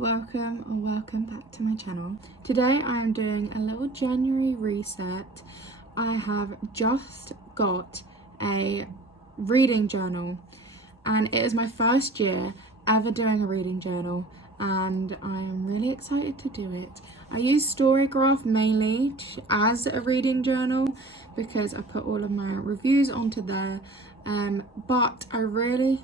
welcome or welcome back to my channel. Today I am doing a little January reset. I have just got a reading journal and it is my first year ever doing a reading journal and I am really excited to do it. I use Storygraph mainly as a reading journal because I put all of my reviews onto there, but I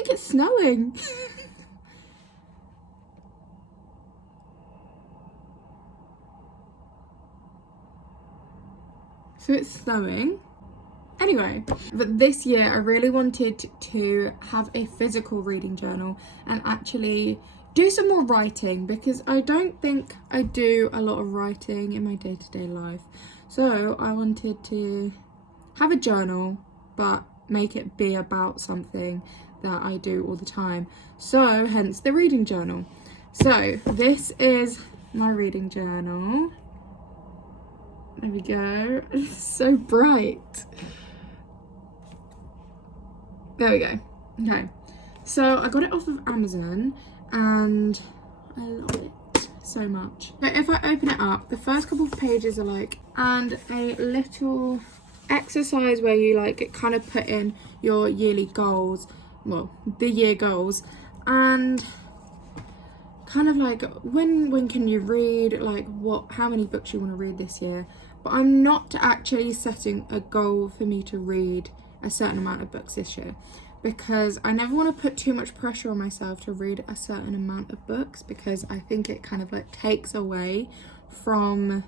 think it's snowing. So it's snowing. Anyway, but this year I really wanted to have a physical reading journal and actually do some more writing because I don't think I do a lot of writing in my day-to-day life. So I wanted to have a journal but make it be about something that I do all the time. So hence the reading journal. So this is my reading journal. There we go. It's so bright. There we go. Okay. So I got it off of Amazon and I love it so much. So if I open it up, the first couple of pages are like, and a little exercise where you like kind of put in your yearly goals, well, the year goals, and kind of like when can you read, like how many books you want to read this year. But I'm not actually setting a goal for me to read a certain amount of books this year because I never want to put too much pressure on myself to read a certain amount of books because I think it kind of like takes away from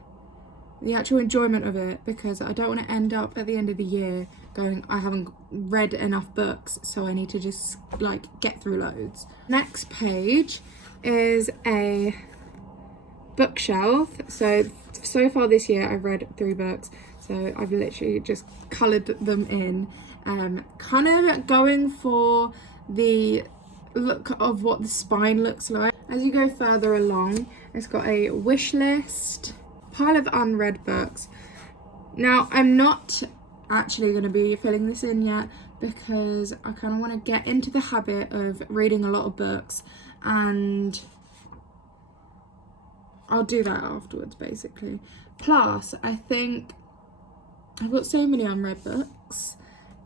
the actual enjoyment of it, because I don't want to end up at the end of the year going, I haven't read enough books, so I need to just like get through loads. Next page is a bookshelf. So far this year I've read 3 books, so I've literally just coloured them in, kind of going for the look of what the spine looks like. As you go further along, it's got a wish list, pile of unread books. Now I'm not actually going to be filling this in yet because I kind of want to get into the habit of reading a lot of books, and I'll do that afterwards basically. Plus I think I've got so many unread books,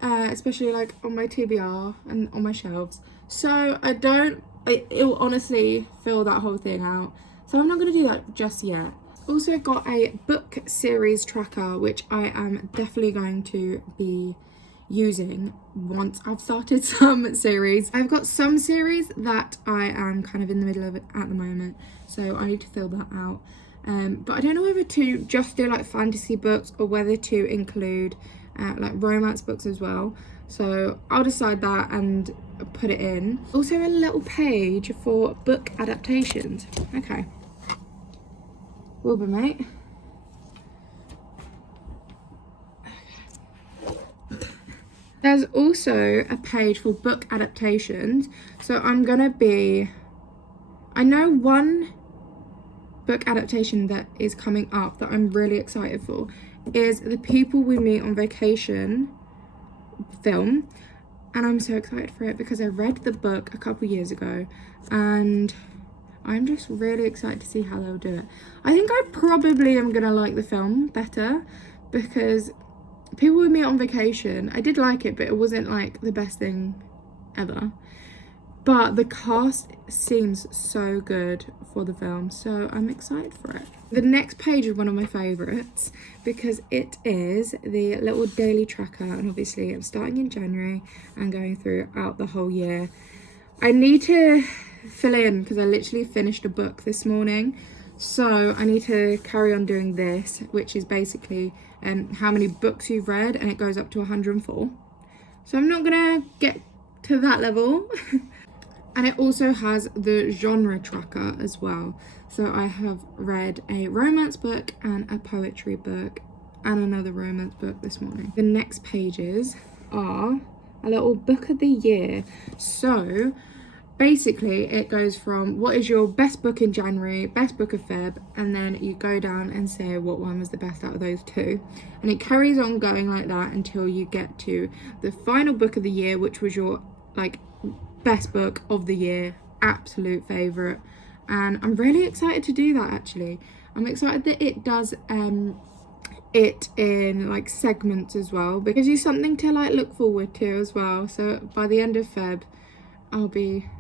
especially like on my TBR and on my shelves, so it'll honestly fill that whole thing out, so I'm not going to do that just yet. Also got a book series tracker which I am definitely going to be using once I've started some series. I've got some series that I am kind of in the middle of it at the moment, so I need to fill that out, but I don't know whether to just do like fantasy books or whether to include like romance books as well, so I'll decide that and put it in. Also a little page for book adaptations. Okay, Wilbur mate. There's also a page for book adaptations. So I know one book adaptation that is coming up that I'm really excited for is The People We Meet on Vacation film. And I'm so excited for it because I read the book a couple years ago and I'm just really excited to see how they'll do it. I think I probably am gonna like the film better because People We Meet on Vacation, I did like it, but it wasn't like the best thing ever. But the cast seems so good for the film, so I'm excited for it. The next page is one of my favourites because it is the little daily tracker, and obviously I'm starting in January and going throughout the whole year. I need to fill in because I literally finished a book this morning, so I need to carry on doing this, which is basically how many books you've read, and it goes up to 104. So I'm not gonna get to that level. And it also has the genre tracker as well. So I have read a romance book and a poetry book and another romance book this morning. The next pages are a little book of the year. So basically it goes from what is your best book in January, best book of Feb, and then you go down and say what one was the best out of those two, and it carries on going like that until you get to the final book of the year, which was your like best book of the year, absolute favorite. And I'm really excited to do that. Actually, I'm excited that it does it in like segments as well, because it gives you something to like look forward to as well. So by the end of Feb, I'll be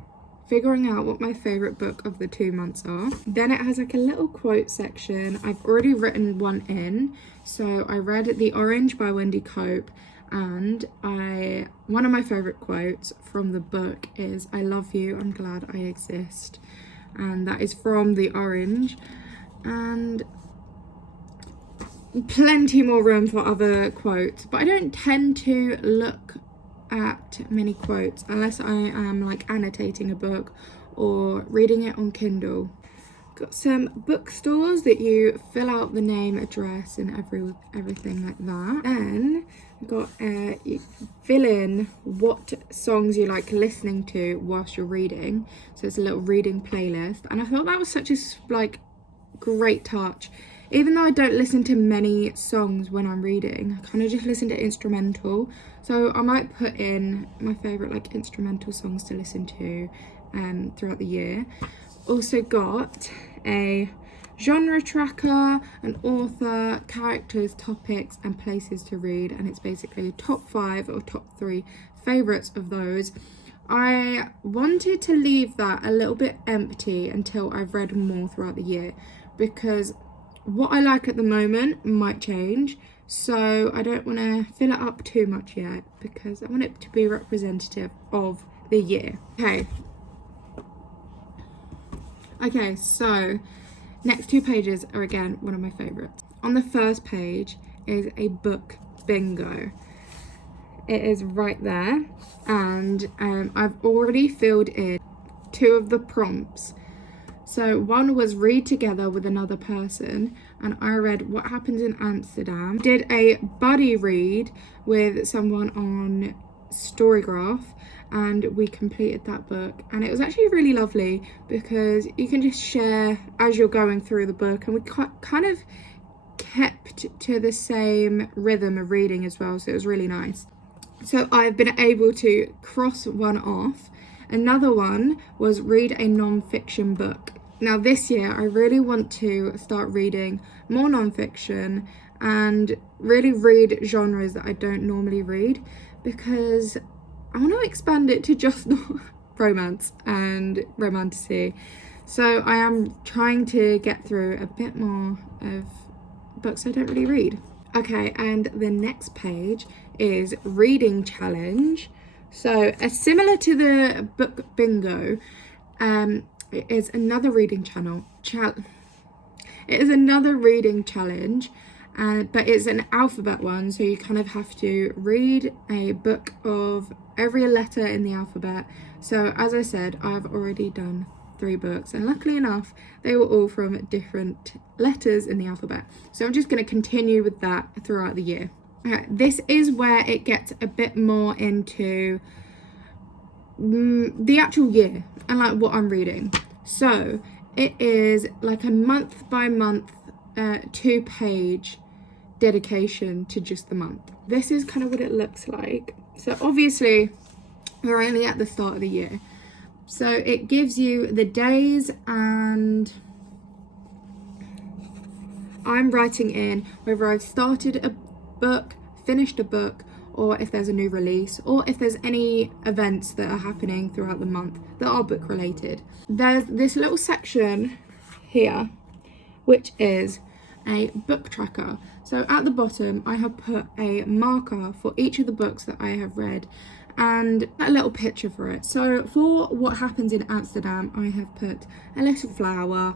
figuring out what my favorite book of the 2 months are. Then it has like a little quote section. I've already written one in. So I read The Orange by Wendy Cope, and one of my favorite quotes from the book is, "I love you, I'm glad I exist." And that is from The Orange. And plenty more room for other quotes, but I don't tend to look at many quotes unless I am like annotating a book or reading it on Kindle. Got some bookstores that you fill out the name, address, and everything like that. Then I've got you fill in what songs you like listening to whilst you're reading. So it's a little reading playlist, and I thought that was such a like great touch. Even though I don't listen to many songs when I'm reading, I kind of just listen to instrumental. So I might put in my favourite like instrumental songs to listen to throughout the year. Also got a genre tracker, an author, characters, topics, and places to read. And it's basically top 5 or top 3 favourites of those. I wanted to leave that a little bit empty until I've read more throughout the year, because what I like at the moment might change, so I don't want to fill it up too much yet because I want it to be representative of the year. Okay, so next 2 pages are again one of my favorites. On the first page is a book bingo. It is right there, and I've already filled in 2 of the prompts. So one was read together with another person, and I read What Happens in Amsterdam. Did a buddy read with someone on Storygraph, and we completed that book, and it was actually really lovely because you can just share as you're going through the book, and we kind of kept to the same rhythm of reading as well, so it was really nice. So I've been able to cross one off. Another one was read a non-fiction book. Now this year I really want to start reading more non-fiction and really read genres that I don't normally read, because I want to expand it to just not romance and romantasy. So I am trying to get through a bit more of books I don't really read. Okay, and the next page is reading challenge. So similar to the book bingo, it is another reading it is another reading challenge, but it's an alphabet one, so you kind of have to read a book of every letter in the alphabet. So as I said, I've already done 3 books, and luckily enough they were all from different letters in the alphabet, so I'm just going to continue with that throughout the year. Okay, this is where it gets a bit more into the actual year and like what I'm reading. So it is like a month by month 2-page dedication to just the month. This is kind of what it looks like. So obviously we're only at the start of the year, so it gives you the days, and I'm writing in whether I've started a book, finished a book, or if there's a new release, or if there's any events that are happening throughout the month that are book related. There's this little section here which is a book tracker. So at the bottom I have put a marker for each of the books that I have read and a little picture for it. So for What Happens in Amsterdam, I have put a little flower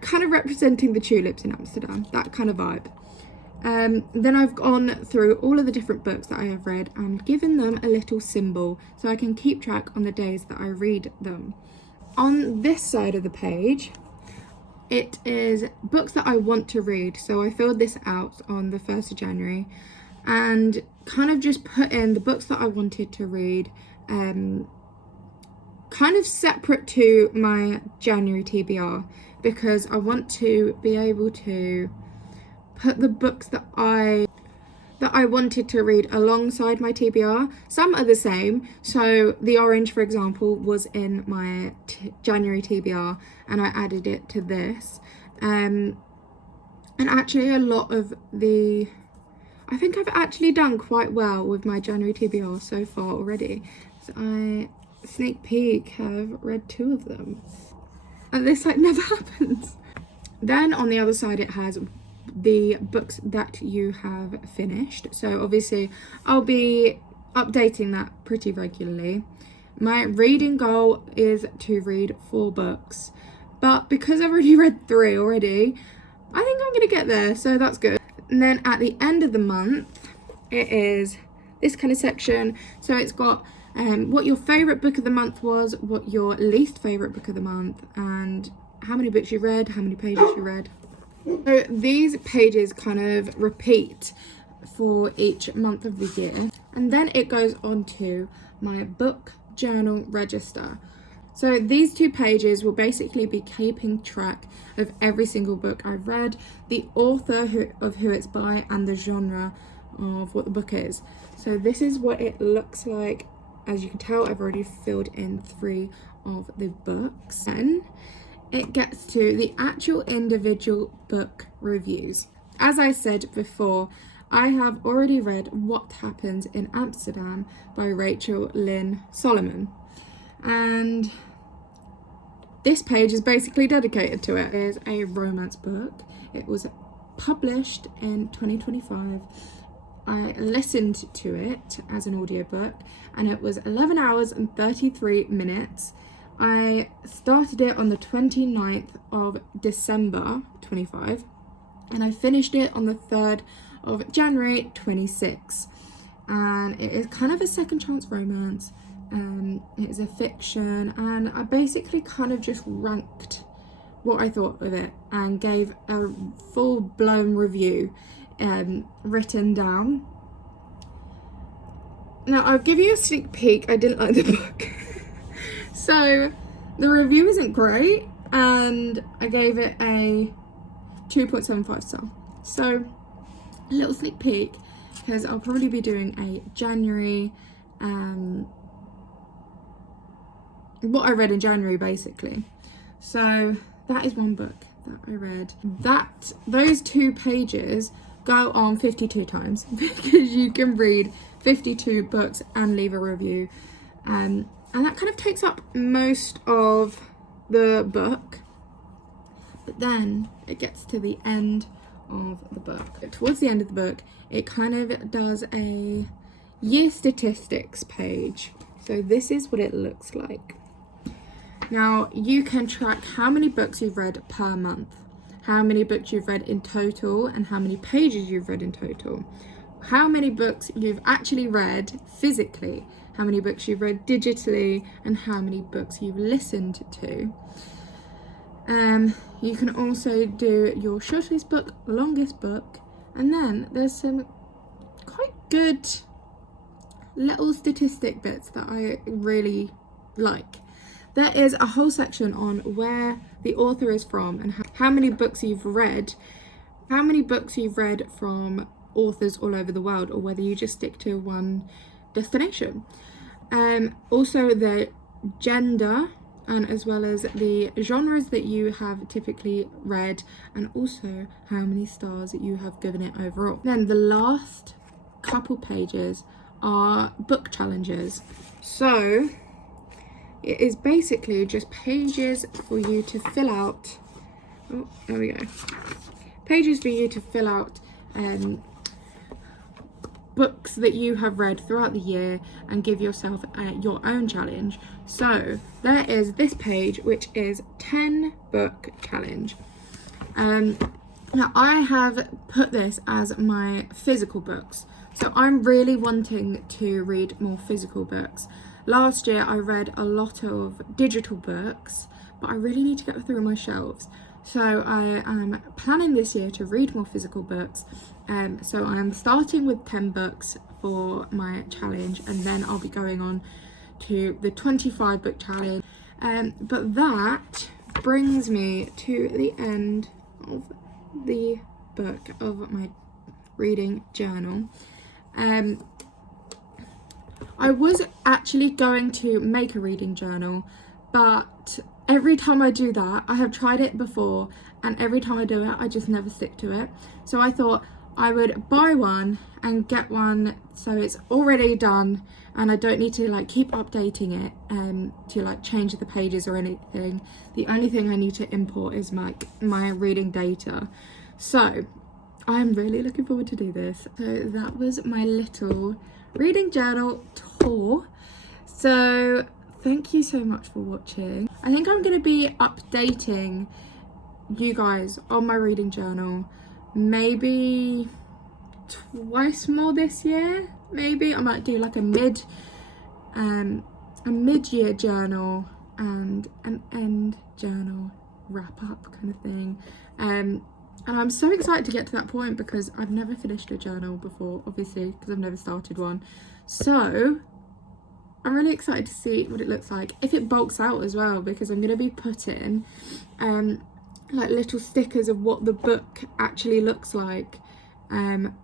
kind of representing the tulips in Amsterdam, that kind of vibe. Then I've gone through all of the different books that I have read and given them a little symbol so I can keep track on the days that I read them. On this side of the page, it is books that I want to read. So I filled this out on the 1st of January and kind of just put in the books that I wanted to read, kind kind of separate to my January TBR, because I want to be able to put the books that I wanted to read alongside my TBR. Some are the same. So The Orange, for example, was in my January TBR, and I added it to this. And actually a lot of I think I've actually done quite well with my January TBR so far already. So I, sneak peek, have read 2 of them. And this like never happens. Then on the other side it has the books that you have finished. So obviously I'll be updating that pretty regularly. My reading goal is to read 4 books, but because I've already read 3 already, I think I'm gonna get there, so that's good. And then at the end of the month, it is this kind of section. So it's got what your favourite book of the month was, what your least favourite book of the month, and how many books you read, how many pages you read. So these pages kind of repeat for each month of the year. And then it goes on to my book journal register. So these 2 pages will basically be keeping track of every single book I've read, the author of who it's by, and the genre of what the book is. So this is what it looks like. As you can tell, I've already filled in 3 of the books. Then it gets to the actual individual book reviews. As I said before, I have already read What Happens in Amsterdam by Rachel Lynn Solomon. And this page is basically dedicated to it. It is a romance book. It was published in 2025. I listened to it as an audiobook, and it was 11 hours and 33 minutes. I started it on the 29th of December 25, and I finished it on the 3rd of January 26. And it is kind of a second chance romance. It is a fiction, and I basically kind of just ranked what I thought of it and gave a full-blown review written down. Now I'll give you a sneak peek. I didn't like the book. So the review isn't great, and I gave it a 2.75 star. So a little sneak peek, because I'll probably be doing a January what I read in January basically. So that is one book that I read. Those 2 pages go on 52 times because you can read 52 books and leave a review, and that kind of takes up most of the book. But then it gets to the end of the book. Towards the end of the book, it kind of does a year statistics page. So this is what it looks like. Now you can track how many books you've read per month, how many books you've read in total, and how many pages you've read in total, how many books you've actually read physically, how many books you've read digitally, and how many books you've listened to. You can also do your shortest book, longest book, and then there's some quite good little statistic bits that I really like. There is a whole section on where the author is from and how many books you've read from authors all over the world, or whether you just stick to one destination. Also the gender, and as well as the genres that you have typically read, and also how many stars you have given it overall. Then the last couple pages are book challenges. So it is basically just pages for you to fill out. Oh, there we go. Pages for you to fill out books that you have read throughout the year and give yourself your own challenge. So there is this page, which is 10 book challenge. Now I have put this as my physical books. So I'm really wanting to read more physical books. Last year I read a lot of digital books, but I really need to get through my shelves. So I am planning this year to read more physical books. So I'm starting with 10 books for my challenge, and then I'll be going on to the 25 book challenge. But that brings me to the end of the book of my reading journal. I was actually going to make a reading journal, but every time I do that, I have tried it before, and every time I do it, I just never stick to it. So I thought I would buy one and get one so it's already done and I don't need to like keep updating it to like change the pages or anything. The only thing I need to import is my reading data. So I'm really looking forward to do this. So that was my little reading journal tour. So thank you so much for watching. I think I'm going to be updating you guys on my reading journal maybe twice more this year. Maybe I might do like a mid-year journal and an end journal wrap up kind of thing. And I'm so excited to get to that point because I've never finished a journal before, obviously, because I've never started one. So I'm really excited to see what it looks like, if it bulks out as well, because I'm going to be putting like little stickers of what the book actually looks like on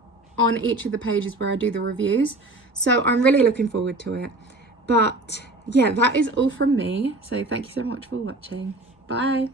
each of the pages where I do the reviews. So I'm really looking forward to it. But yeah, that is all from me. So thank you so much for watching. Bye.